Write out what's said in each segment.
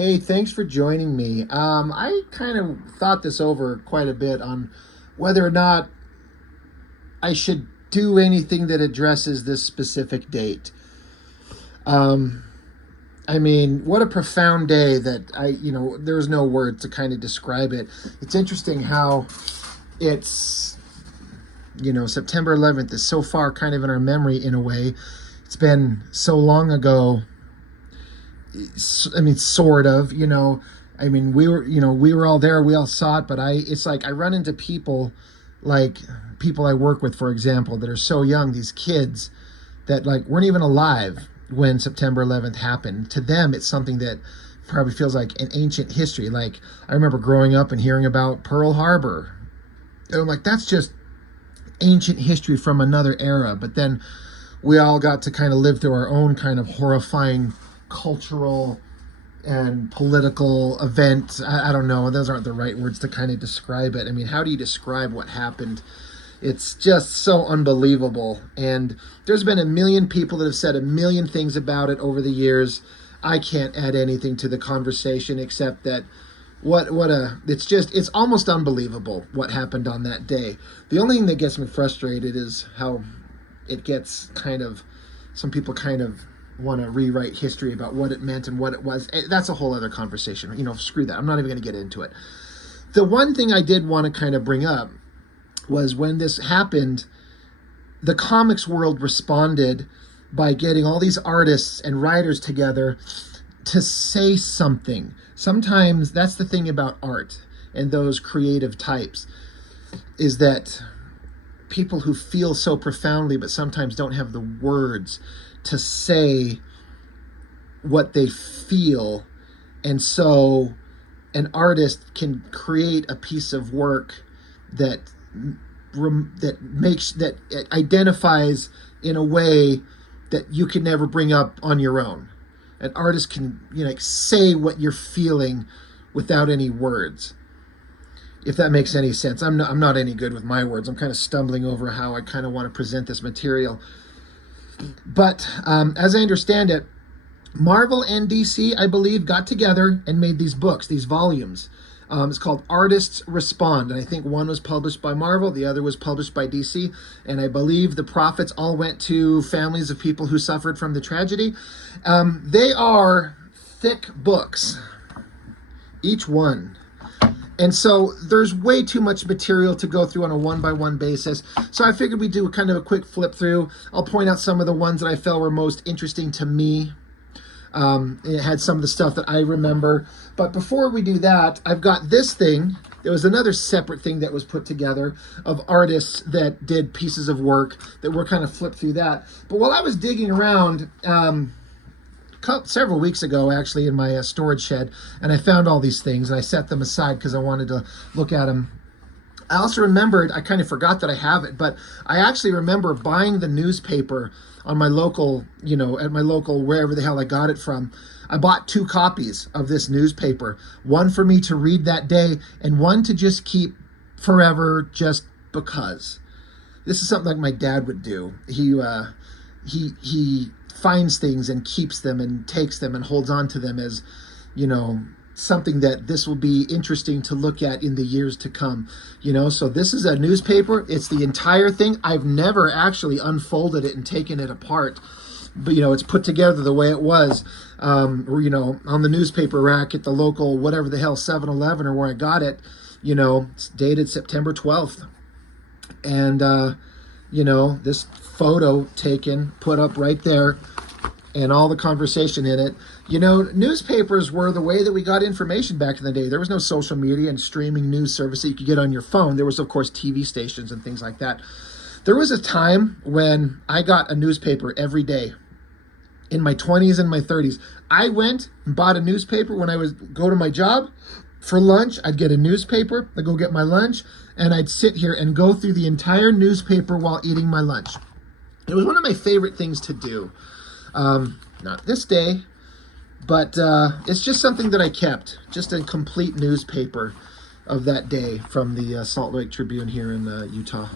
Hey, thanks for joining me. I kind of thought this over quite a bit on whether or not I should do anything that addresses this specific date. Um, I mean, what a profound day that there's no words to kind of describe it. It's interesting how it's, September 11th is so far kind of in our memory in a way. It's been so long ago. I mean, sort of, I mean, we were all there, we all saw it, but it's like I run into people, like people I work with, for example, that are so young, these kids that like weren't even alive when September 11th happened. To them, it's something that probably feels like an ancient history. Like I remember growing up and hearing about Pearl Harbor. And I'm like, that's just ancient history from another era. But then we all got to kind of live through our own kind of horrifying cultural and political event. I don't know. Those aren't the right words to kind of describe it. I mean, how do you describe what happened? It's just so unbelievable. And there's been a million people that have said a million things about it over the years. I can't add anything to the conversation except that it's almost unbelievable what happened on that day. The only thing that gets me frustrated is how it gets kind of, some people kind of want to rewrite history about what it meant and what it was. That's a whole other conversation. Screw that. I'm not even going to get into it. The one thing I did want to kind of bring up was when this happened, the comics world responded by getting all these artists and writers together to say something. Sometimes that's the thing about art and those creative types, is that people who feel so profoundly but sometimes don't have the words to say what they feel. And so an artist can create a piece of work that that identifies in a way that you could never bring up on your own. An artist can say what you're feeling without any words, if that makes any sense. I'm not any good with my words. I'm kind of stumbling over how I kind of want to present this material. But as I understand it, Marvel and DC, I believe, got together and made these books, these volumes. It's called Artists Respond. And I think one was published by Marvel, the other was published by DC. And I believe the profits all went to families of people who suffered from the tragedy. They are thick books, each one. And so there's way too much material to go through on a one-by-one basis. So I figured we'd do kind of a quick flip through. I'll point out some of the ones that I felt were most interesting to me. It had some of the stuff that I remember. But before we do that, I've got this thing. There was another separate thing that was put together of artists that did pieces of work that were kind of flipped through that. But while I was digging around several weeks ago, actually, in my storage shed, and I found all these things, and I set them aside because I wanted to look at them. I also remembered, I kind of forgot that I have it, but I actually remember buying the newspaper on my local, at my local, wherever the hell I got it from. I bought 2 copies of this newspaper, one for me to read that day, and one to just keep forever, just because. This is something like my dad would do. He finds things and keeps them and takes them and holds on to them as, something that this will be interesting to look at in the years to come. So this is a newspaper. It's the entire thing. I've never actually unfolded it and taken it apart, but it's put together the way it was, on the newspaper rack at the local, whatever the hell, 7-Eleven or where I got it. It's dated September 12th. And, this photo taken, put up right there, and all the conversation in it. Newspapers were the way that we got information back in the day. There was no social media and streaming news service that you could get on your phone. There was, of course, TV stations and things like that. There was a time when I got a newspaper every day in my 20s and my 30s. I went and bought a newspaper when I would go to my job. For lunch, I'd get a newspaper. I'd go get my lunch, and I'd sit here and go through the entire newspaper while eating my lunch. It was one of my favorite things to do. Not this day, but it's just something that I kept, just a complete newspaper of that day from the Salt Lake Tribune here in Utah.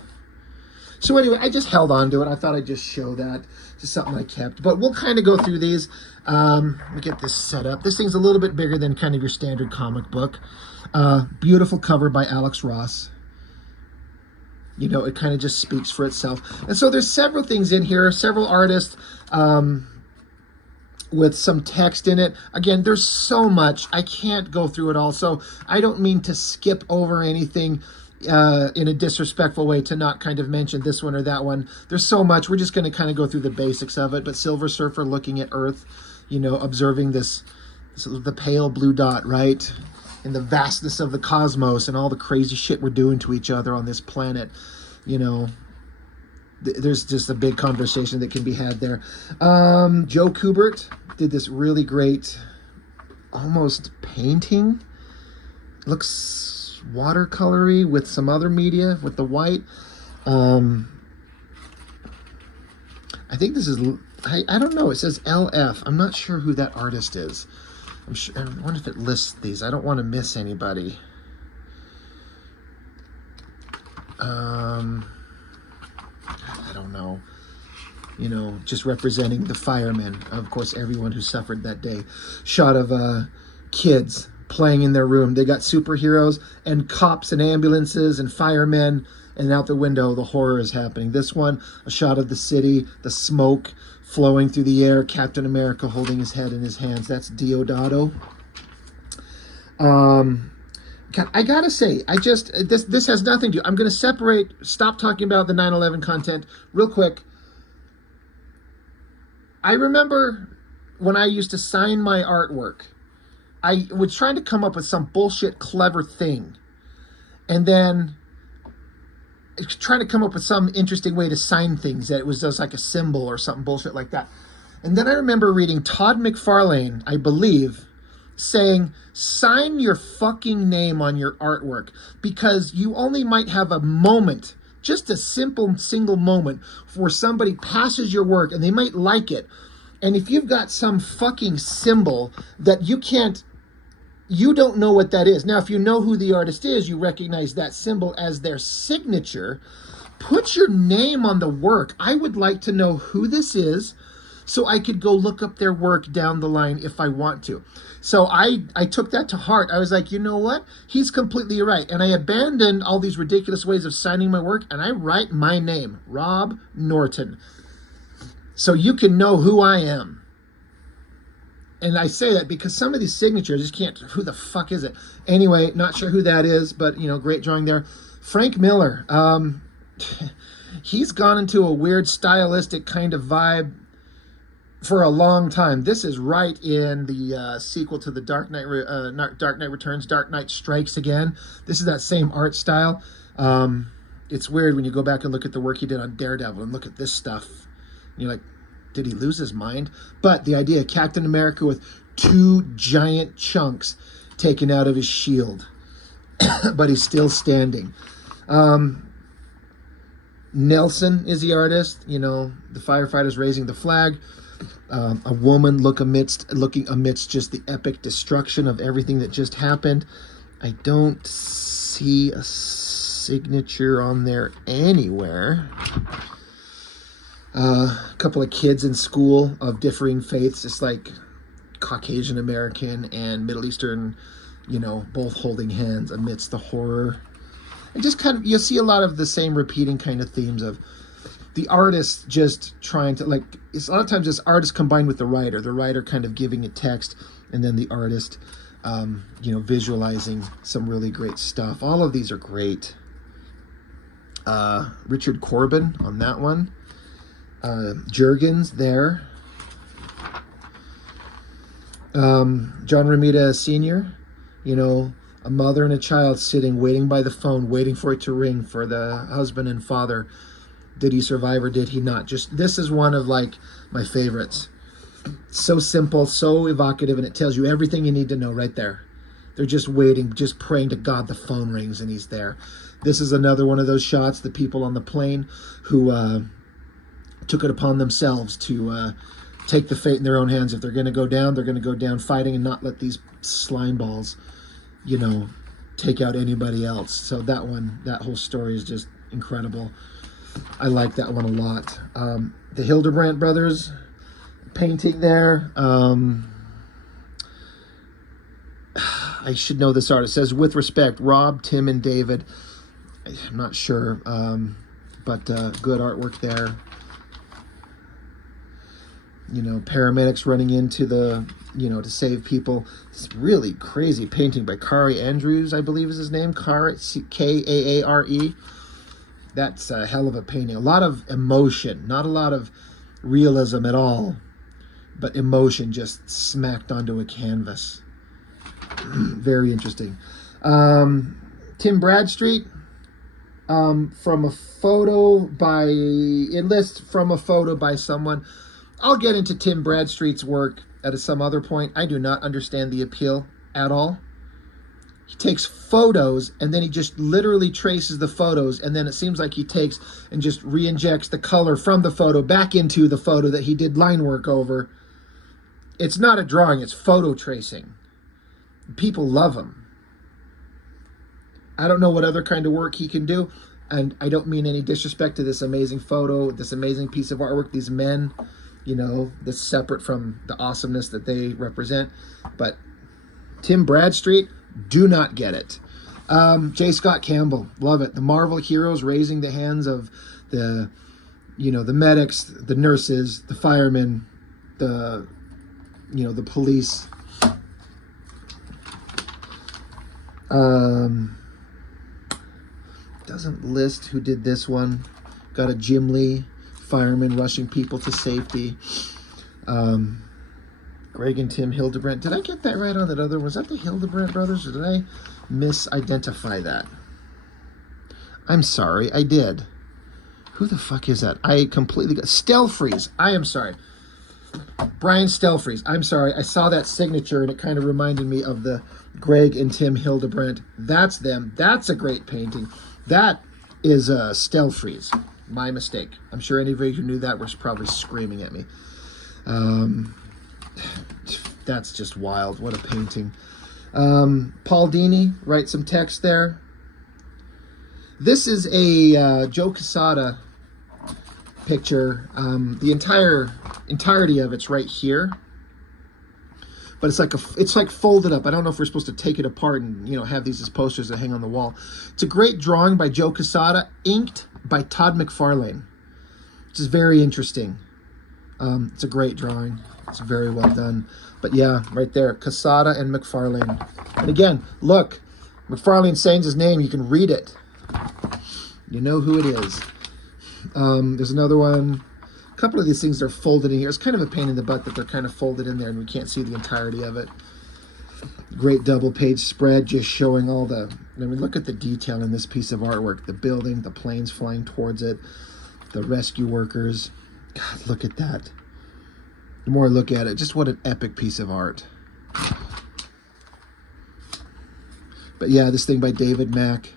So anyway, I just held on to it. I thought I'd just show that. Just something I kept. But we'll kind of go through these. Let me get this set up. This thing's a little bit bigger than kind of your standard comic book. Beautiful cover by Alex Ross. You know, it kind of just speaks for itself. And so there's several things in here, several artists with some text in it. Again, there's so much. I can't go through it all. So I don't mean to skip over anything in a disrespectful way, to not kind of mention this one or that one. There's so much. We're just going to kind of go through the basics of it. But Silver Surfer looking at Earth, you know, observing this the pale blue dot, right? In the vastness of the cosmos and all the crazy shit we're doing to each other on this planet. You know, there's just a big conversation that can be had there. Joe Kubert did this really great, almost painting. Looks watercolory with some other media, with the white. I think this is, I don't know, it says LF. I'm not sure who that artist is. I'm sure, I wonder if it lists these. I don't want to miss anybody. I don't know. You know, just representing the firemen. Of course, everyone who suffered that day. Shot of kids playing in their room. They got superheroes and cops and ambulances and firemen. And out the window, the horror is happening. This one, a shot of the city, the smoke flowing through the air, Captain America holding his head in his hands. That's Deodato. I gotta say, this has nothing to do. I'm gonna stop talking about the 9/11 content real quick. I remember when I used to sign my artwork, I was trying to come up with some bullshit clever thing. And then trying to come up with some interesting way to sign things, that it was just like a symbol or something bullshit like that. And then I remember reading Todd McFarlane, I believe, saying, sign your fucking name on your artwork, because you only might have a moment, just a simple single moment, where somebody passes your work and they might like it. And if you've got some fucking symbol that you don't know what that is. Now, if you know who the artist is, you recognize that symbol as their signature. Put your name on the work. I would like to know who this is, so I could go look up their work down the line if I want to. So I took that to heart. I was like, you know what? He's completely right. And I abandoned all these ridiculous ways of signing my work, and I write my name, Rob Norton, so you can know who I am. And I say that because some of these signatures, I just can't, who the fuck is it? Anyway, not sure who that is, but, you know, great drawing there. Frank Miller, he's gone into a weird stylistic kind of vibe for a long time. This is right in the sequel to the Dark Knight Returns, Dark Knight Strikes Again. This is that same art style. It's weird when you go back and look at the work he did on Daredevil and look at this stuff. You're like, did he lose his mind? But the idea of Captain America with two giant chunks taken out of his shield, but he's still standing. Nelson is the artist. You know, the firefighters raising the flag. A woman looking amidst just the epic destruction of everything that just happened. I don't see a signature on there anywhere. A couple of kids in school of differing faiths, just like Caucasian American and Middle Eastern, you know, both holding hands amidst the horror. And just kind of, you'll see a lot of the same repeating kind of themes of the artist just trying to, like, it's a lot of times just artist combined with the writer kind of giving a text, and then the artist, you know, visualizing some really great stuff. All of these are great. Richard Corbin on that one. Jurgens there. John Romita Sr., you know, a mother and a child sitting, waiting by the phone, waiting for it to ring for the husband and father. Did he survive or did he not? Just, this is one of, like, my favorites. So simple, so evocative, and it tells you everything you need to know right there. They're just waiting, just praying to God the phone rings and he's there. This is another one of those shots, the people on the plane who took it upon themselves to take the fate in their own hands. If they're going to go down, they're going to go down fighting and not let these slime balls, you know, take out anybody else. So that one, that whole story is just incredible. I like that one a lot. The Hildebrandt brothers painting there. I should know this artist. It says, with respect, Rob, Tim, and David. I'm not sure, but good artwork there. You know, paramedics running into the, you know, to save people. This really crazy painting by Kari Andrews, I believe is his name. Kari, Kaare. That's a hell of a painting. A lot of emotion, not a lot of realism at all, but emotion just smacked onto a canvas. Very interesting. Tim Bradstreet, from a photo by, enlist from a photo by someone. I'll get into Tim Bradstreet's work at some other point. I do not understand the appeal at all. He takes photos and then he just literally traces the photos, and then it seems like he takes and just re-injects the color from the photo back into the photo that he did line work over. It's not a drawing, it's photo tracing. People love him. I don't know what other kind of work he can do, and I don't mean any disrespect to this amazing photo, this amazing piece of artwork, these men, you know, that's separate from the awesomeness that they represent. But Tim Bradstreet, do not get it. J. Scott Campbell, love it. The Marvel heroes raising the hands of the, you know, the medics, the nurses, the firemen, the, you know, the police. Doesn't list who did this one. Got a Jim Lee, fireman rushing people to safety. Greg and Tim Hildebrandt. Did I get that right on that other one? Was that the Hildebrandt brothers, or did I misidentify that? I'm sorry, I did. Who the fuck is that? I completely got... Stelfreeze. I am sorry. Brian Stelfreeze. I'm sorry. I saw that signature and it kind of reminded me of the Greg and Tim Hildebrandt. That's them. That's a great painting. That is Stelfreeze. My mistake. I'm sure any of you who knew that were probably screaming at me. That's just wild. What a painting. Paul Dini, write some text there. This is a Joe Quesada picture. The entirety of it's right here, but it's like folded up. I don't know if we're supposed to take it apart and, you know, have these as posters that hang on the wall. It's a great drawing by Joe Quesada, inked by Todd McFarlane, which is very interesting. It's a great drawing. It's very well done. But yeah, right there, Quesada and McFarlane. And again, look, McFarlane saying his name. You can read it. You know who it is. There's another one. A couple of these things are folded in here. It's kind of a pain in the butt that they're kind of folded in there and we can't see the entirety of it. Great double page spread, just showing all the... I mean, look at the detail in this piece of artwork. The building, the planes flying towards it, the rescue workers. God, look at that. The more I look at it, just what an epic piece of art. But yeah, this thing by David Mack.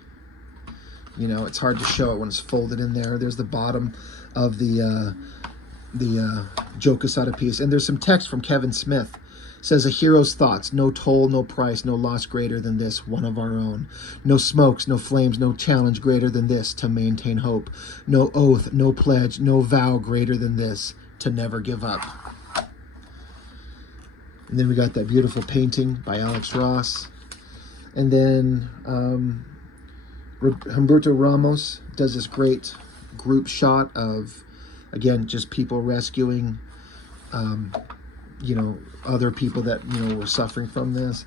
You know, it's hard to show it when it's folded in there. There's the bottom of the Joe Quesada piece. And there's some text from Kevin Smith. It says, a hero's thoughts, no toll, no price, no loss greater than this, one of our own. No smokes, no flames, no challenge greater than this, to maintain hope. No oath, no pledge, no vow greater than this, to never give up. And then we got that beautiful painting by Alex Ross. And then Humberto Ramos does this great group shot of, again, just people rescuing, you know, other people that, you know, were suffering from this.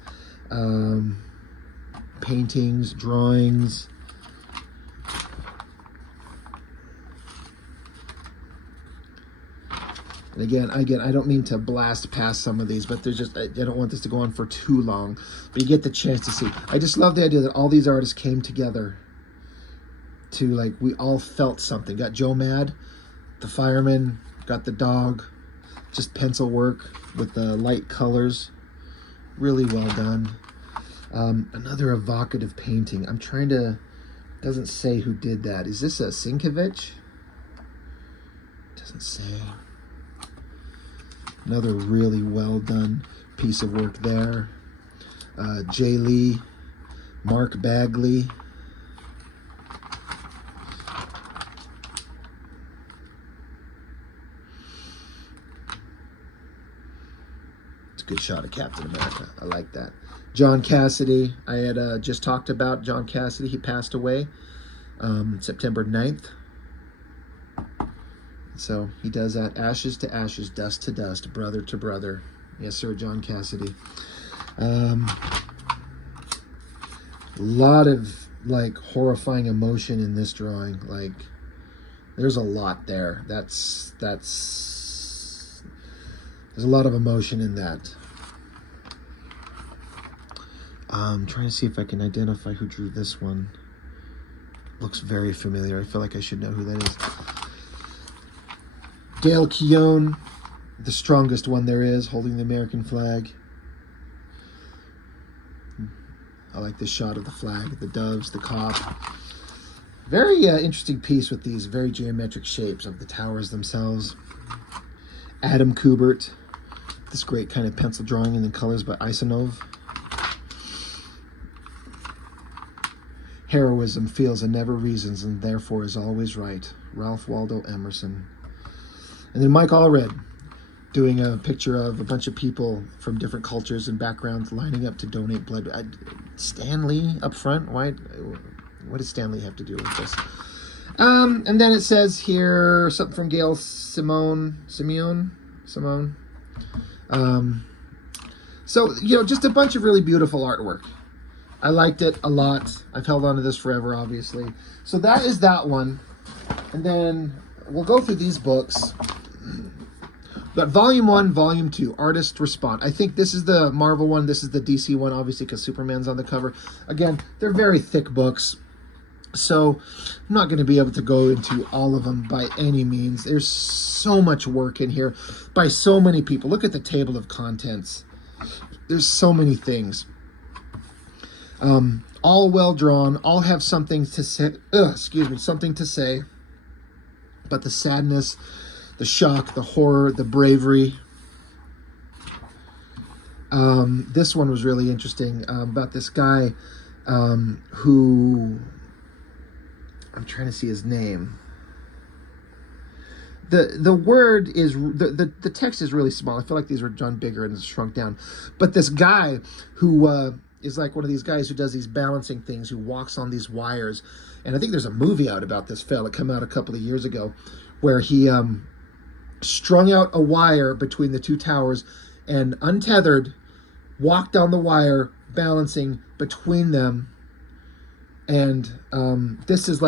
Paintings, drawings. And again, I don't mean to blast past some of these, but there's just, I don't want this to go on for too long. But you get the chance to see. I just love the idea that all these artists came together to, like, we all felt something. Got Joe Mad, the fireman, got the dog, just pencil work with the light colors. Really well done. Another evocative painting. I'm trying to, doesn't say who did that. Is this a Sienkiewicz? Doesn't say. Another really well done piece of work there. Jay Lee, Mark Bagley. Good shot of Captain America. I like that. John Cassidy. I had just talked about John Cassidy. He passed away September 9th. So he does that. Ashes to ashes, dust to dust, brother to brother. Yes, sir, John Cassidy. A lot of like horrifying emotion in this drawing. Like there's a lot there. There's a lot of emotion in that. I'm trying to see if I can identify who drew this one. Looks very familiar. I feel like I should know who that is. Gail Keown, the strongest one there is, holding the American flag. I like this shot of the flag, the doves, the cop. Very interesting piece with these very geometric shapes of the towers themselves. Adam Kubert, this great kind of pencil drawing in the colors by Isanov. Heroism feels and never reasons and therefore is always right. Ralph Waldo Emerson. And then Mike Allred doing a picture of a bunch of people from different cultures and backgrounds lining up to donate blood. Stan Lee up front. Why? What does Stan Lee have to do with this? And then it says here something from Gail Simone. So, you know, just a bunch of really beautiful artwork. I liked it a lot. I've held on to this forever, obviously. So that is that one. And then we'll go through these books. But Volume 1, Volume 2, Artist Respond. I think this is the Marvel one. This is the DC one, obviously, because Superman's on the cover. Again, they're very thick books. So I'm not going to be able to go into all of them by any means. There's so much work in here by so many people. Look at the table of contents. There's so many things. All well drawn. All have something to say. Something to say. But the sadness, the shock, the horror, the bravery. This one was really interesting about this guy who, I'm trying to see his name. The word is, the text is really small. I feel like these were done bigger and shrunk down. But this guy who is like one of these guys who does these balancing things, who walks on these wires. And I think there's a movie out about this fella. It came out a couple of years ago where he strung out a wire between the two towers and untethered, walked down the wire, balancing between them. And this is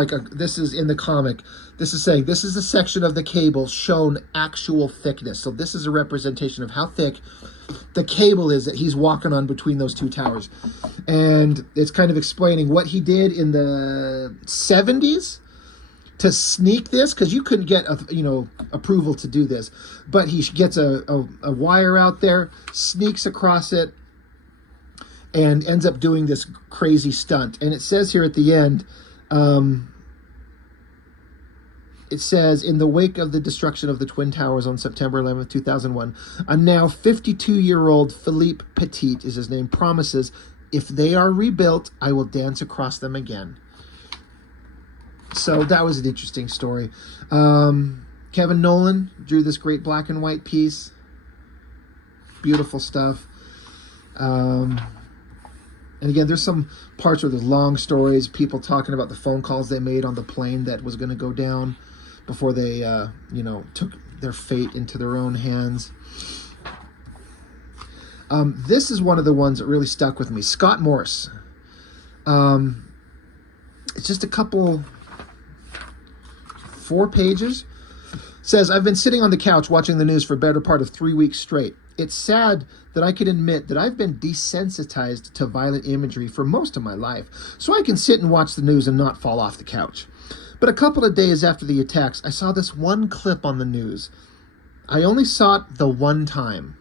in the comic. This is saying this is a section of the cable shown actual thickness. So this is a representation of how thick the cable is that he's walking on between those two towers. And it's kind of explaining what he did in the 70s to sneak this, because you couldn't get approval to do this. But he gets a wire out there, sneaks across it, and ends up doing this crazy stunt. And it says here at the end, it says, in the wake of the destruction of the Twin Towers on September 11th, 2001, a now 52-year-old Philippe Petit, is his name, promises, if they are rebuilt, I will dance across them again. So that was an interesting story. Kevin Nolan drew this great black and white piece. Beautiful stuff. And again, there's some parts where there's long stories, people talking about the phone calls they made on the plane that was going to go down before they, took their fate into their own hands. This is one of the ones that really stuck with me. Scott Morse. It's just a couple, 4 pages. Says, I've been sitting on the couch watching the news for a better part of 3 weeks straight. It's sad that I can admit that I've been desensitized to violent imagery for most of my life, so I can sit and watch the news and not fall off the couch. But a couple of days after the attacks, I saw this one clip on the news. I only saw it the one time.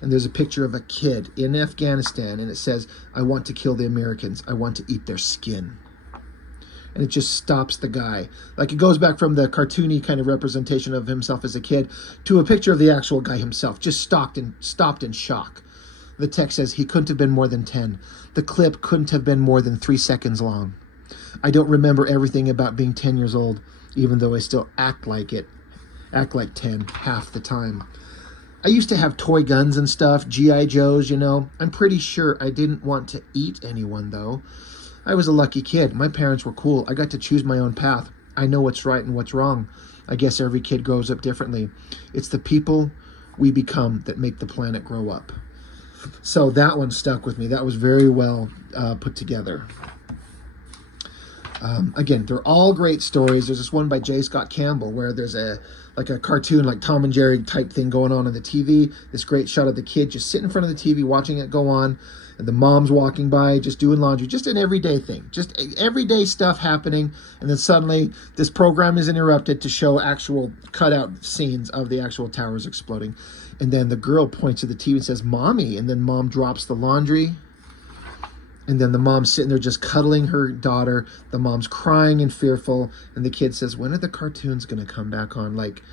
And there's a picture of a kid in Afghanistan, and it says, I want to kill the Americans. I want to eat their skin. And it just stops the guy. Like, it goes back from the cartoony kind of representation of himself as a kid to a picture of the actual guy himself, just stopped in shock. The text says, he couldn't have been more than 10. The clip couldn't have been more than 3 seconds long. I don't remember everything about being 10 years old, even though I still act like 10 half the time. I used to have toy guns and stuff, G.I. Joes, you know. I'm pretty sure I didn't want to eat anyone, though. I was a lucky kid. My parents were cool. I got to choose my own path. I know what's right and what's wrong. I guess every kid grows up differently. It's the people we become that make the planet grow up. So that one stuck with me. That was very well put together. Again, they're all great stories. There's this one by J. Scott Campbell where there's a cartoon, like Tom and Jerry type thing going on the TV. This great shot of the kid just sitting in front of the TV watching it go on, and the mom's walking by just doing laundry, just an everyday thing, just everyday stuff happening. And then suddenly this program is interrupted to show actual cutout scenes of the actual towers exploding. And then the girl points to the TV and says, "Mommy," and then mom drops the laundry. And then the mom's sitting there just cuddling her daughter. The mom's crying and fearful. And the kid says, "When are the cartoons going to come back on?" Like,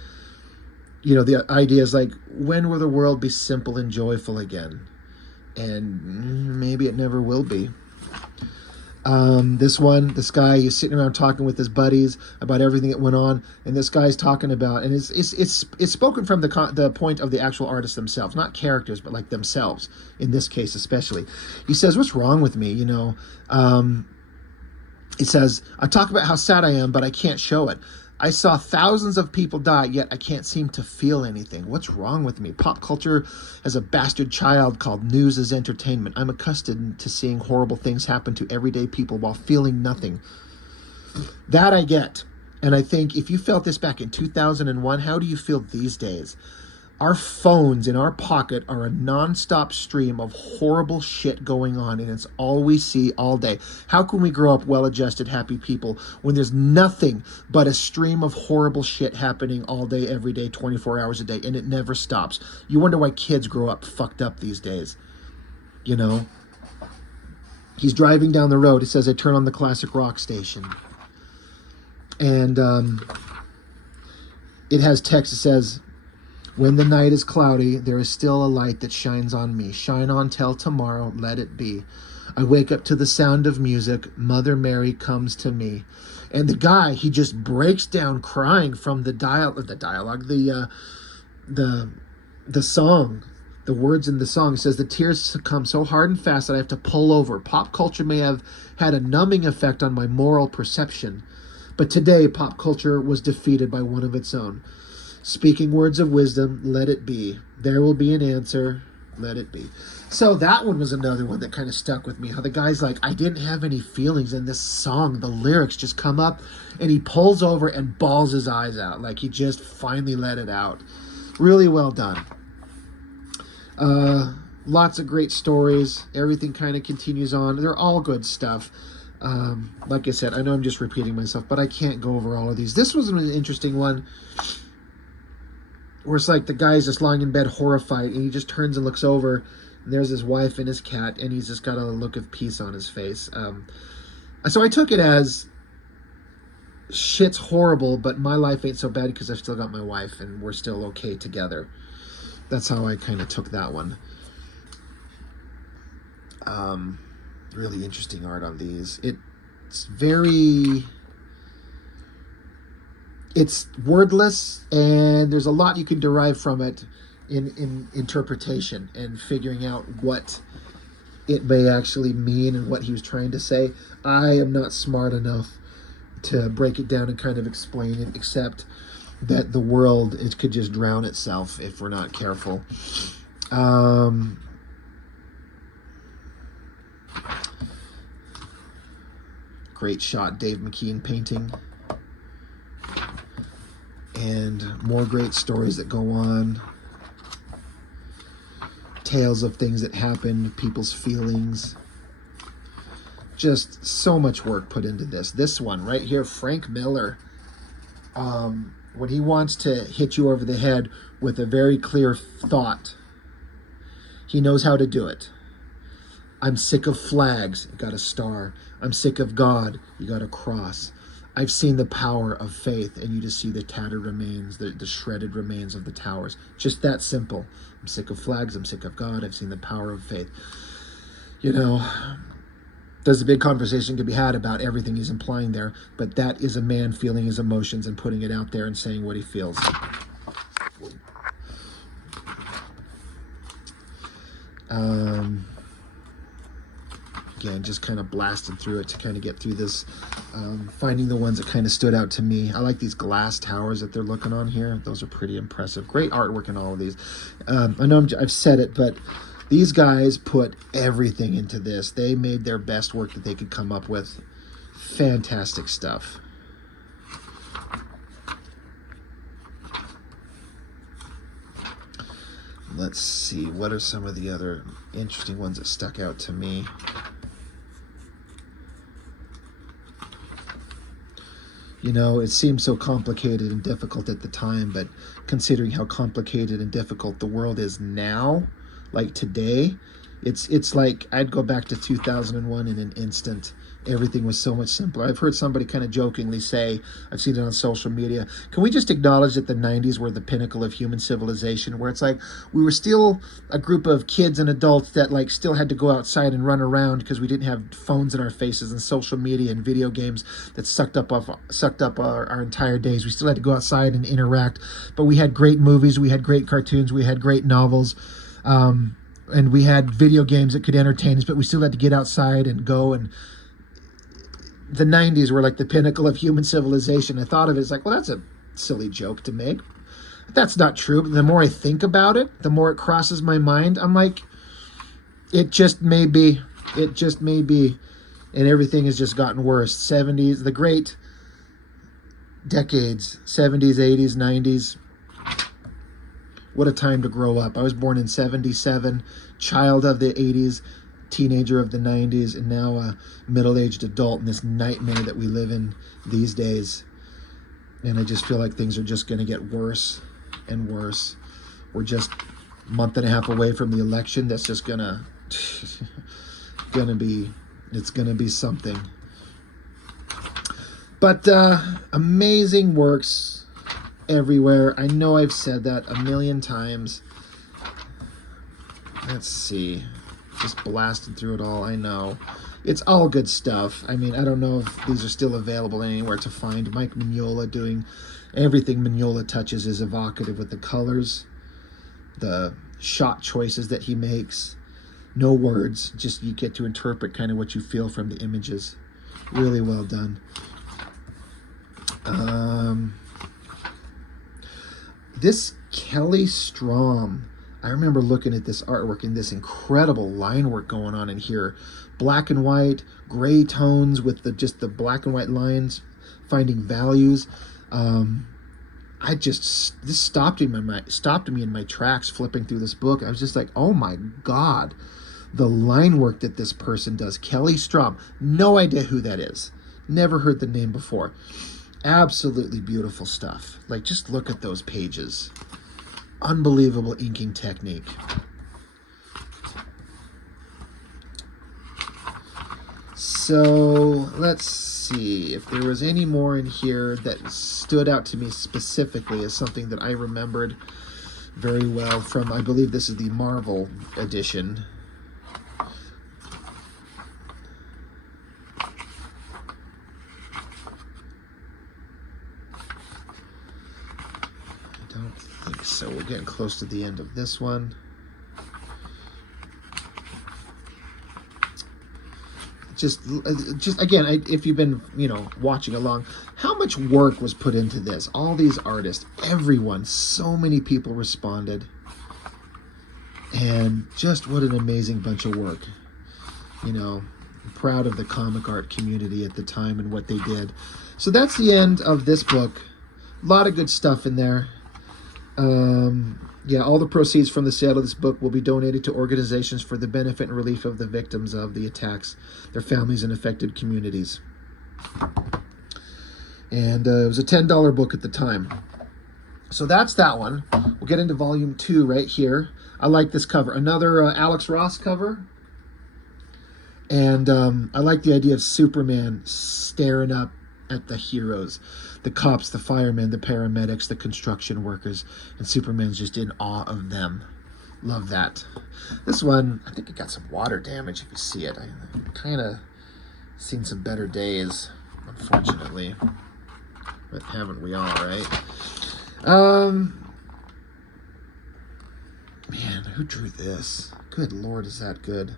you know, the idea is like, when will the world be simple and joyful again? And maybe it never will be. This guy, he's sitting around talking with his buddies about everything that went on, and this guy's talking about, and it's spoken from the point of the actual artists themselves, not characters, but like themselves, in this case especially. He says, "What's wrong with me, you know?" He says, "I talk about how sad I am, but I can't show it. I saw thousands of people die, yet I can't seem to feel anything. What's wrong with me? Pop culture has a bastard child called news as entertainment. I'm accustomed to seeing horrible things happen to everyday people while feeling nothing." That I get. And I think if you felt this back in 2001, how do you feel these days? Our phones in our pocket are a nonstop stream of horrible shit going on, and it's all we see all day. How can we grow up well-adjusted, happy people when there's nothing but a stream of horrible shit happening all day, every day, 24 hours a day, and it never stops? You wonder why kids grow up fucked up these days, you know? He's driving down the road. It says, "I turn on the classic rock station." And it has text that says, "When the night is cloudy, there is still a light that shines on me. Shine on till tomorrow, let it be. I wake up to the sound of music. Mother Mary comes to me." And the guy, he just breaks down crying from the song, the words in the song. It says, "The tears come so hard and fast that I have to pull over. Pop culture may have had a numbing effect on my moral perception, but today pop culture was defeated by one of its own. Speaking words of wisdom, let it be. There will be an answer, let it be." So that one was another one that kind of stuck with me. How the guy's like, I didn't have any feelings in this song. The lyrics just come up, and he pulls over and bawls his eyes out. Like he just finally let it out. Really well done. Lots of great stories. Everything kind of continues on. They're all good stuff. Like I said, I know I'm just repeating myself, but I can't go over all of these. This was an interesting one, where it's like the guy's just lying in bed horrified, and he just turns and looks over, and there's his wife and his cat, and he's just got a look of peace on his face. So I took it as, shit's horrible, but my life ain't so bad because I've still got my wife, and we're still okay together. That's how I kind of took that one. Really interesting art on these. It's wordless, and there's a lot you can derive from it in interpretation and figuring out what it may actually mean and what he was trying to say. I am not smart enough to break it down and kind of explain it, except that the world, it could just drown itself if we're not careful. Great shot, Dave McKean painting. And more great stories that go on. Tales of things that happened, people's feelings. Just so much work put into this. This one right here, Frank Miller. When he wants to hit you over the head with a very clear thought, he knows how to do it. I'm sick of flags, you got a star. I'm sick of God, you got a cross. I've seen the power of faith, and you just see the tattered remains, the shredded remains of the towers. Just that simple. I'm sick of flags, I'm sick of God, I've seen the power of faith. You know, there's a big conversation to be had about everything he's implying there, but that is a man feeling his emotions and putting it out there and saying what he feels. Um, Again, just kind of blasted through it to kind of get through this, finding the ones that kind of stood out to me. I like these glass towers that they're looking on here. Those are pretty impressive. Great artwork in all of these. I know I've said it, but these guys put everything into this. They made their best work that they could come up with. Fantastic stuff. Let's see, what are some of the other interesting ones that stuck out to me? You know, it seemed so complicated and difficult at the time, but considering how complicated and difficult the world is now, like today, it's like I'd go back to 2001 in an instant. Everything was so much simpler. I've heard somebody kind of jokingly say, I've seen it on social media, can we just acknowledge that the 90s were the pinnacle of human civilization, where it's like we were still a group of kids and adults that like still had to go outside and run around because we didn't have phones in our faces and social media and video games that sucked up our entire days. We still had to go outside and interact, but we had great movies, we had great cartoons, we had great novels, and we had video games that could entertain us, but we still had to get outside and go. And the 90s were like the pinnacle of human civilization. I thought of it as like, well, that's a silly joke to make. But that's not true. But the more I think about it, the more it crosses my mind. I'm like, it just may be. It just may be. And everything has just gotten worse. 70s, the great decades, 70s, 80s, 90s. What a time to grow up. I was born in 77, child of the 80s, teenager of the 90s, and now a middle-aged adult in this nightmare that we live in these days. And I just feel like things are just going to get worse and worse. We're just a month and a half away from the election. That's just it's going to be something. But amazing works everywhere. I know I've said that a million times. Let's see. Just blasted through it all. I know. It's all good stuff. I mean, I don't know if these are still available anywhere to find. Mike Mignola doing everything Mignola touches is evocative with the colors, the shot choices that he makes. No words. Just you get to interpret kind of what you feel from the images. Really well done. This Kelly Strom, I remember looking at this artwork and this incredible line work going on in here. Black and white, gray tones with just the black and white lines, finding values. This stopped me in my tracks flipping through this book. I was just like, oh my God, the line work that this person does. Kelly Strom, no idea who that is. Never heard the name before. Absolutely beautiful stuff. Like, just look at those pages. Unbelievable inking technique. So let's see if there was any more in here that stood out to me specifically as something that I remembered very well from, I believe this is the Marvel edition. I don't think so. We're getting close to the end of this one. Just again, if you've been, watching along, how much work was put into this? All these artists, everyone, so many people responded. And just what an amazing bunch of work. I'm proud of the comic art community at the time and what they did. So that's the end of this book. A lot of good stuff in there. All the proceeds from the sale of this book will be donated to organizations for the benefit and relief of the victims of the attacks, their families, and affected communities. And it was a $10 book at the time. So that's that one. We'll get into volume 2 right here. I like this cover. Another Alex Ross cover. And I like the idea of Superman staring up at the heroes, the cops, the firemen, the paramedics, the construction workers, and Superman's just in awe of them. Love that. This one, I think it got some water damage if you see it. I kind of seen some better days, unfortunately. But haven't we all, right? Man, who drew this? Good Lord, is that good?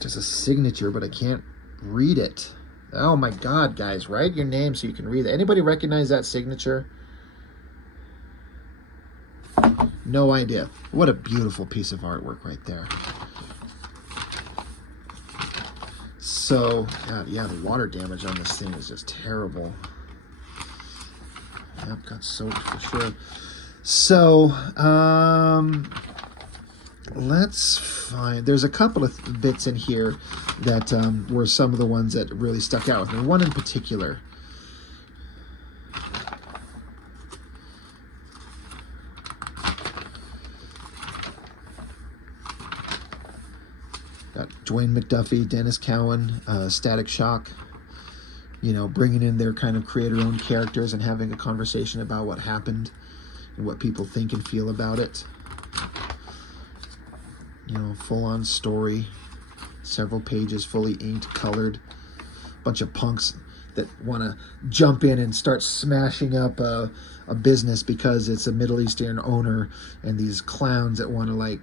Just a signature, but I can't read it. Oh my God, guys, write your name so you can read it. Anybody recognize that signature? No idea. What a beautiful piece of artwork right there. So, God, yeah, the water damage on this thing is just terrible. Yep, got soaked for sure. So, let's find, there's a couple of bits in here that were some of the ones that really stuck out with me. One in particular. Got Dwayne McDuffie, Dennis Cowan, Static Shock, you know, bringing in their kind of creator-owned characters and having a conversation about what happened and what people think and feel about it. You know, full-on story, several pages, fully inked, colored, bunch of punks that want to jump in and start smashing up a business because it's a Middle Eastern owner, and these clowns that want to, like,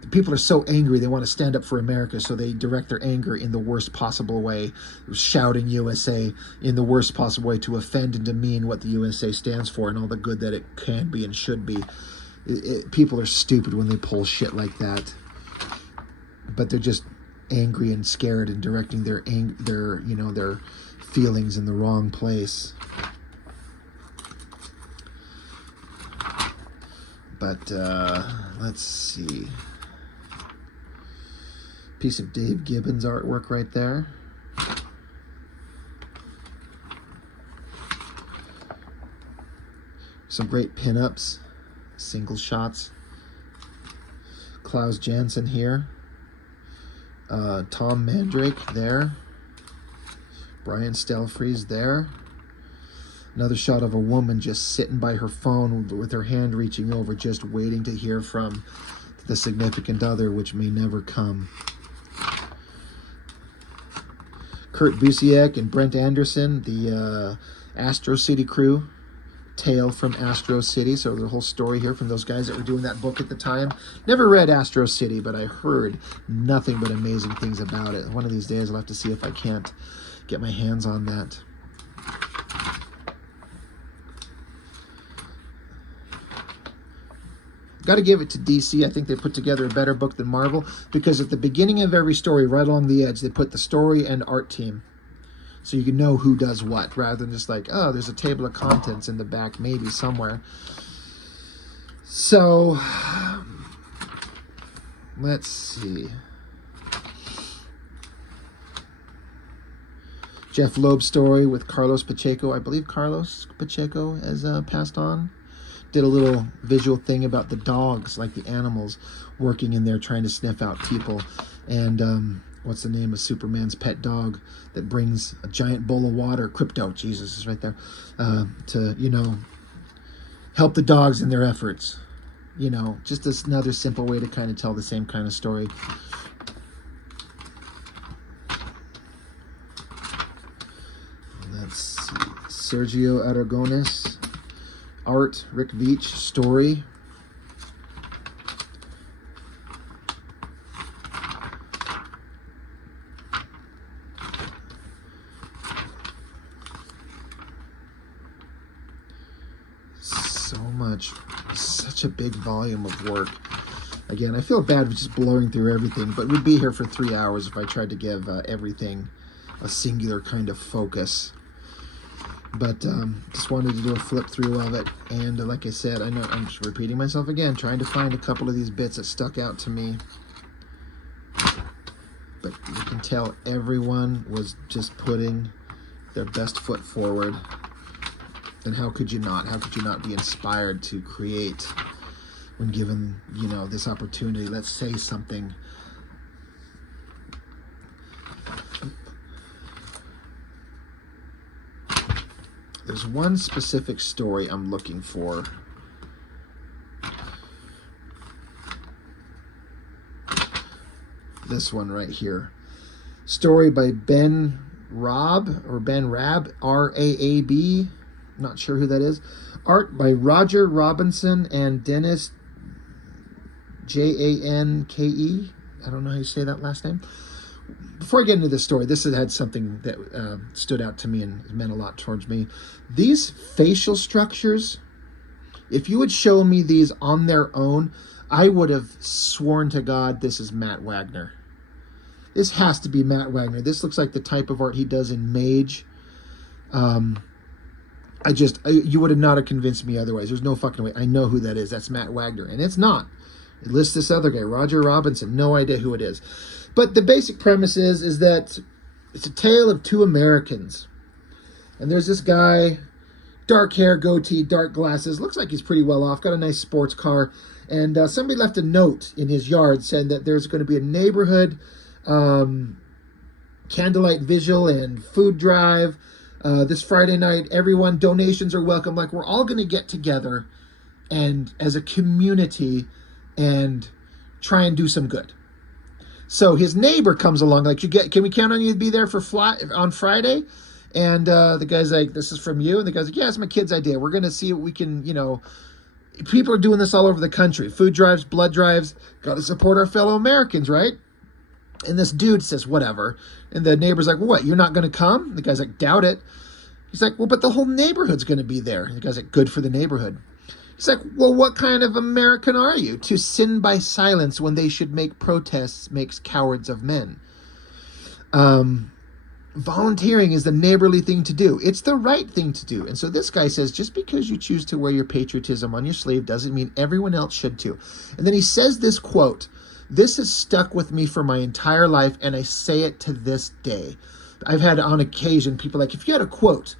the people are so angry they want to stand up for America, so they direct their anger in the worst possible way, shouting USA in the worst possible way to offend and demean what the USA stands for and all the good that it can be and should be. People are stupid when they pull shit like that, but they're just angry and scared and directing their you know, their feelings in the wrong place. But let's see. Piece of Dave Gibbons artwork right there. Some great pinups, single shots. Klaus Janson here. Tom Mandrake there. Brian Stelfreeze there. Another shot of a woman just sitting by her phone with her hand reaching over, just waiting to hear from the significant other, which may never come. Kurt Busiek and Brent Anderson, the Astro City crew, Tale from Astro City. So the whole story here from those guys that were doing that book at the time. Never read Astro City, but I heard nothing but amazing things about it. One of these days I'll have to see if I can't get my hands on that. Got to give it to DC. I think they put together a better book than Marvel, because at the beginning of every story, right along the edge, they put the story and art team. So you can know who does what, rather than just like, oh, there's a table of contents in the back, maybe somewhere. So, let's see. Jeff Loeb's story with Carlos Pacheco. I believe Carlos Pacheco has passed on. Did a little visual thing about the dogs, like the animals, working in there trying to sniff out people. And what's the name of Superman's pet dog that brings a giant bowl of water? Crypto, Jesus is right there, to, you know, help the dogs in their efforts. You know, just another simple way to kind of tell the same kind of story. Let's see. Sergio Aragones. Art, Rick Veitch, story. So much, such a big volume of work. Again, I feel bad for just blowing through everything, but we'd be here for 3 hours if I tried to give everything a singular kind of focus. But just wanted to do a flip through of it, and like I said, I know I'm just repeating myself again, trying to find a couple of these bits that stuck out to me. But you can tell everyone was just putting their best foot forward. And how could you not? How could you not be inspired to create when given, you know, this opportunity? Let's say something. There's one specific story I'm looking for. This one right here. Story by Ben Raab, or Ben Raab, R-A-A-B. Not sure who that is. Art by Roger Robinson and Dennis Janke. I don't know how you say that last name. Before I get into this story, this had something that stood out to me and meant a lot towards me. These facial structures, if you would show me these on their own, I would have sworn to God this is Matt Wagner. This has to be Matt Wagner. This looks like the type of art he does in Mage. You would have not have convinced me otherwise. There's no fucking way. I know who that is. That's Matt Wagner. And it's not. It lists this other guy, Roger Robinson. No idea who it is. But the basic premise is that it's a tale of two Americans. And there's this guy, dark hair, goatee, dark glasses. Looks like he's pretty well off. Got a nice sports car. And somebody left a note in his yard saying that there's going to be a neighborhood candlelight vigil and food drive this Friday night. Everyone, donations are welcome. Like, we're all going to get together and as a community and try and do some good. So his neighbor comes along, like, can we count on you to be there on Friday? And the guy's like, this is from you? And the guy's like, yeah, it's my kid's idea. We're going to see what we can, people are doing this all over the country. Food drives, blood drives, got to support our fellow Americans, right? And this dude says, whatever. And the neighbor's like, well, what, you're not going to come? The guy's like, doubt it. He's like, well, but the whole neighborhood's going to be there. And the guy's like, good for the neighborhood. He's like, well, what kind of American are you? To sin by silence when they should make protests makes cowards of men. Volunteering is the neighborly thing to do. It's the right thing to do. And so this guy says, just because you choose to wear your patriotism on your sleeve doesn't mean everyone else should too. And then he says this quote. This has stuck with me for my entire life, and I say it to this day. I've had on occasion people like, if you had a quote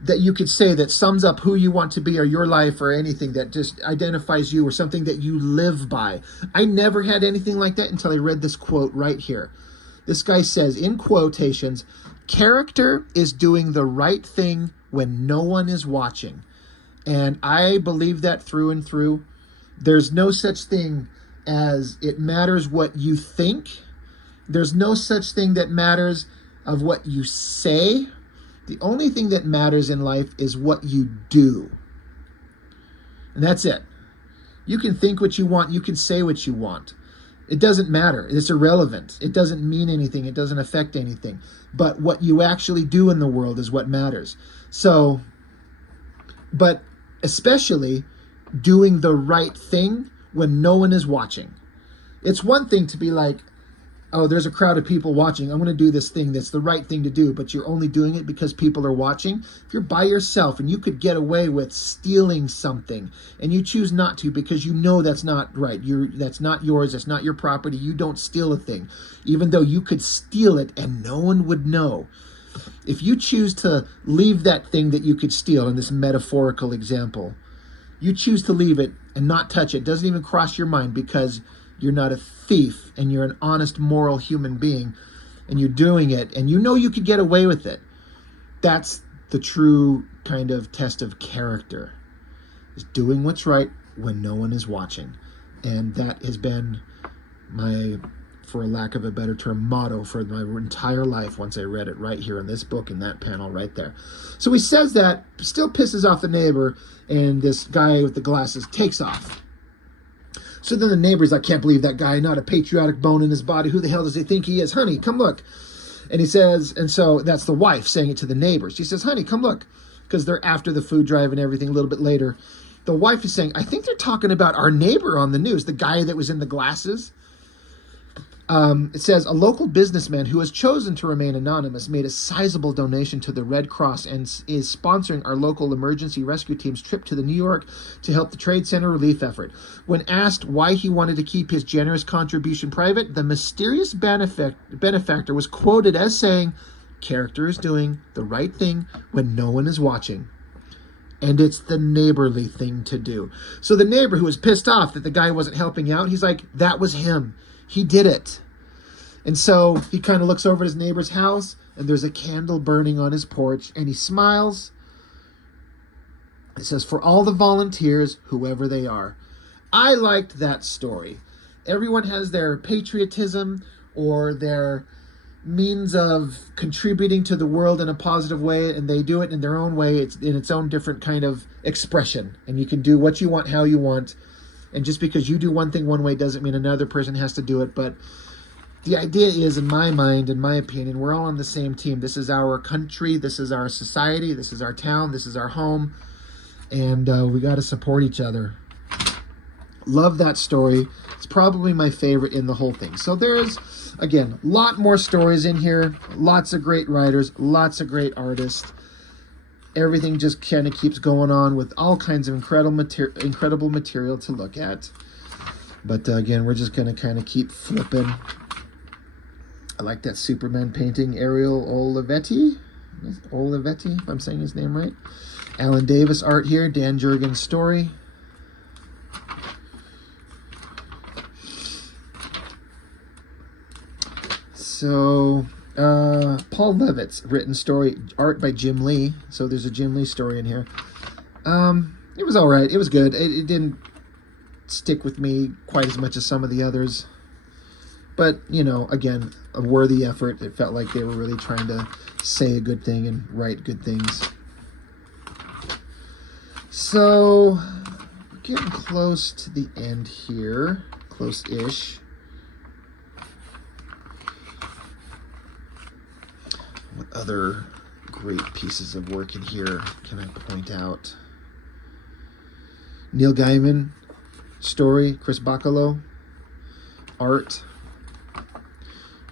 that you could say that sums up who you want to be or your life or anything that just identifies you or something that you live by. I never had anything like that until I read this quote right here. This guy says, in quotations, character is doing the right thing when no one is watching. And I believe that through and through. There's no such thing as it matters what you think. There's no such thing that matters of what you say. The only thing that matters in life is what you do. And that's it. You can think what you want. You can say what you want. It doesn't matter. It's irrelevant. It doesn't mean anything. It doesn't affect anything. But what you actually do in the world is what matters. So, but especially doing the right thing when no one is watching. It's one thing to be like, oh, there's a crowd of people watching. I'm going to do this thing that's the right thing to do, but you're only doing it because people are watching. If you're by yourself and you could get away with stealing something and you choose not to because you know that's not right. That's not yours. That's not your property. You don't steal a thing, even though you could steal it and no one would know. If you choose to leave that thing that you could steal, in this metaphorical example, you choose to leave it and not touch it. It doesn't even cross your mind because you're not a thief and you're an honest, moral human being and you're doing it and you know you could get away with it. That's the true kind of test of character, is doing what's right when no one is watching. And that has been my, for a lack of a better term, motto for my entire life once I read it right here in this book in that panel right there. So he says that, still pisses off the neighbor, and this guy with the glasses takes off. So then the neighbor's like, can't believe that guy, not a patriotic bone in his body. Who the hell does he think he is? Honey, come look. And he says, and so that's the wife saying it to the neighbors. She says, honey, come look. Because they're after the food drive and everything a little bit later. The wife is saying, I think they're talking about our neighbor on the news, the guy that was in the glasses. It says, a local businessman who has chosen to remain anonymous made a sizable donation to the Red Cross and is sponsoring our local emergency rescue team's trip to New York to help the Trade Center relief effort. When asked why he wanted to keep his generous contribution private, the mysterious benefactor was quoted as saying, character is doing the right thing when no one is watching. And it's the neighborly thing to do. So the neighbor who was pissed off that the guy wasn't helping out, he's like, that was him. He did it. And so he kind of looks over at his neighbor's house and there's a candle burning on his porch and he smiles. It says, for all the volunteers, whoever they are. I liked that story. Everyone has their patriotism or their means of contributing to the world in a positive way, and they do it in their own way. It's in its own different kind of expression. And you can do what you want, how you want. And just because you do one thing one way doesn't mean another person has to do it. But the idea is, in my mind, in my opinion, we're all on the same team. This is our country. This is our society. This is our town. This is our home. And we got to support each other. Love that story. It's probably my favorite in the whole thing. So there's, again, a lot more stories in here. Lots of great writers. Lots of great artists. Everything just kind of keeps going on with all kinds of incredible material to look at. But again, we're just going to kind of keep flipping. I like that Superman painting, Ariel Olivetti, if I'm saying his name right. Alan Davis art here, Dan Jurgens story. So, Paul Levitt's written story, art by Jim Lee. So there's a Jim Lee story in here. It was all right. It was good. It didn't stick with me quite as much as some of the others. But, you know, again, a worthy effort. It felt like they were really trying to say a good thing and write good things. So, we're getting close to the end here. Close-ish. What other great pieces of work in here can I point out? Neil Gaiman, story, Chris Bachalo, art.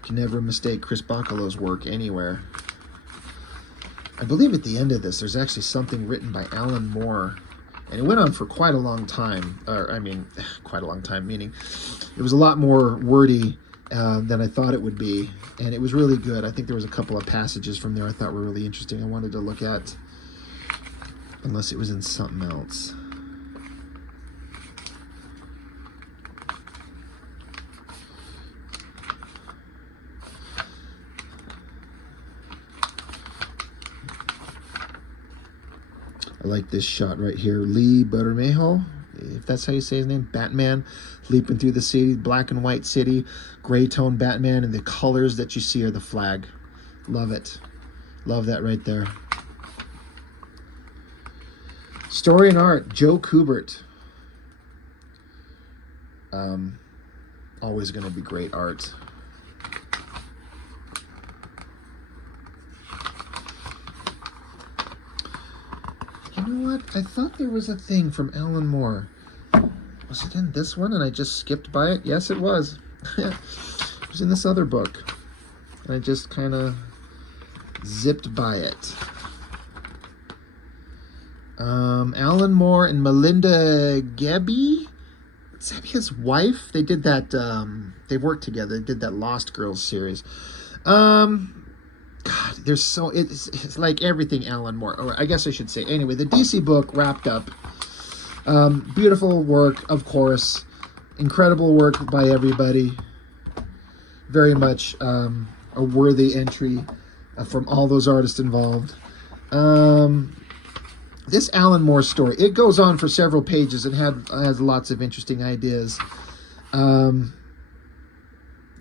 Can never mistake Chris Bachalo's work anywhere. I believe at the end of this, there's actually something written by Alan Moore, and it went on for quite a long time. Quite a long time, meaning it was a lot more wordy than I thought it would be, and it was really good. I think there was a couple of passages from there I thought were really interesting. I wanted to look at, unless it was in something else. I like this shot right here. Lee Bermejo, if that's how you say his name, Batman, leaping through the city, black and white city, gray tone Batman, and the colors that you see are the flag. Love it. Love that right there. Story and art, Joe Kubert. Always going to be great art. You know what? I thought there was a thing from Alan Moore. Was it in this one and I just skipped by it? Yes, it was. It was in this other book. And I just kind of zipped by it. Alan Moore and Melinda Gebbie? Is that his wife? They did that, they worked together. They did that Lost Girls series. God, there's so, it's like everything Alan Moore, or I guess I should say. Anyway, the DC book wrapped up. Beautiful work, of course. Incredible work by everybody. Very much a worthy entry from all those artists involved. This Alan Moore story, it goes on for several pages. It has lots of interesting ideas.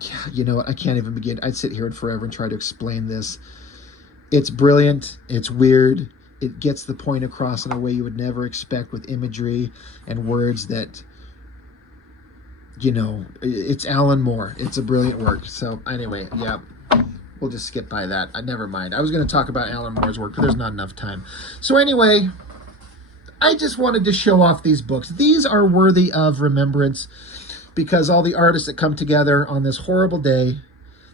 Yeah, you know what? I can't even begin. I'd sit here forever and try to explain this. It's brilliant. It's weird. It gets the point across in a way you would never expect, with imagery and words that, you know, it's Alan Moore. It's a brilliant work. So anyway, yeah, we'll just skip by that. Never mind. I was going to talk about Alan Moore's work, but there's not enough time. So anyway, I just wanted to show off these books. These are worthy of remembrance, because all the artists that come together on this horrible day,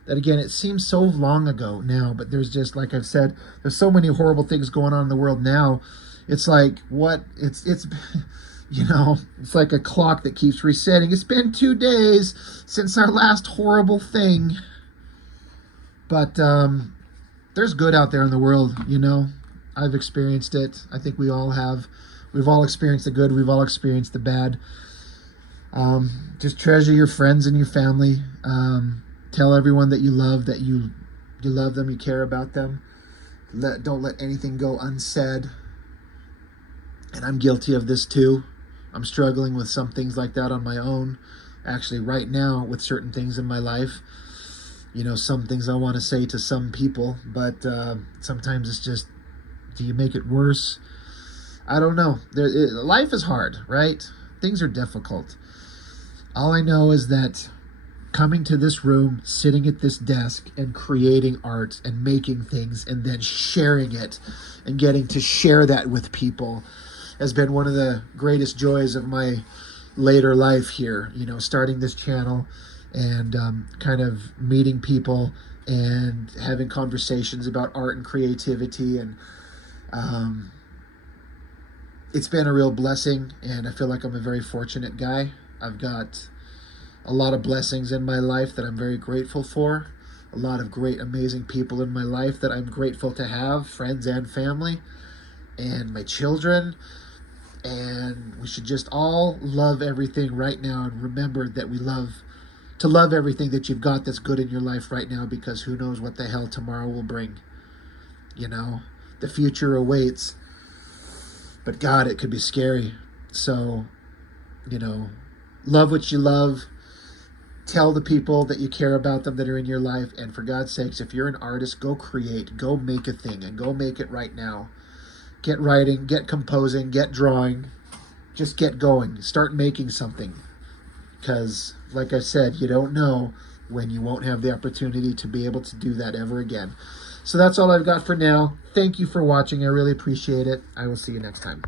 that again, it seems so long ago now, but there's just, like I've said, there's so many horrible things going on in the world now. It's like, what? It's you know, it's like a clock that keeps resetting. It's been 2 days since our last horrible thing. But there's good out there in the world, you know. I've experienced it. I think we all have. We've all experienced the good. We've all experienced the bad. Just treasure your friends and your family. Tell everyone that you love you love them, you care about them. Don't let anything go unsaid. And I'm guilty of this too. I'm struggling with some things like that on my own. Actually, right now, with certain things in my life. You know, some things I want to say to some people, but sometimes it's just, do you make it worse? I don't know. Life is hard, right? things are difficult. All I know is that coming to this room, sitting at this desk and creating art and making things and then sharing it and getting to share that with people has been one of the greatest joys of my later life here, you know, starting this channel and kind of meeting people and having conversations about art and creativity. And it's been a real blessing, and I feel like I'm a very fortunate guy. I've got a lot of blessings in my life that I'm very grateful for. A lot of great, amazing people in my life that I'm grateful to have, friends and family, and my children. And we should just all love everything right now and remember that we love everything that you've got that's good in your life right now, because who knows what the hell tomorrow will bring. You know, the future awaits, but God, it could be scary. So, you know, love what you love. Tell the people that you care about them that are in your life. And for God's sakes, if you're an artist, go create, go make a thing, and go make it right now. Get writing, get composing, get drawing. Just get going. Start making something. Because, like I said, you don't know when you won't have the opportunity to be able to do that ever again. So that's all I've got for now. Thank you for watching. I really appreciate it. I will see you next time.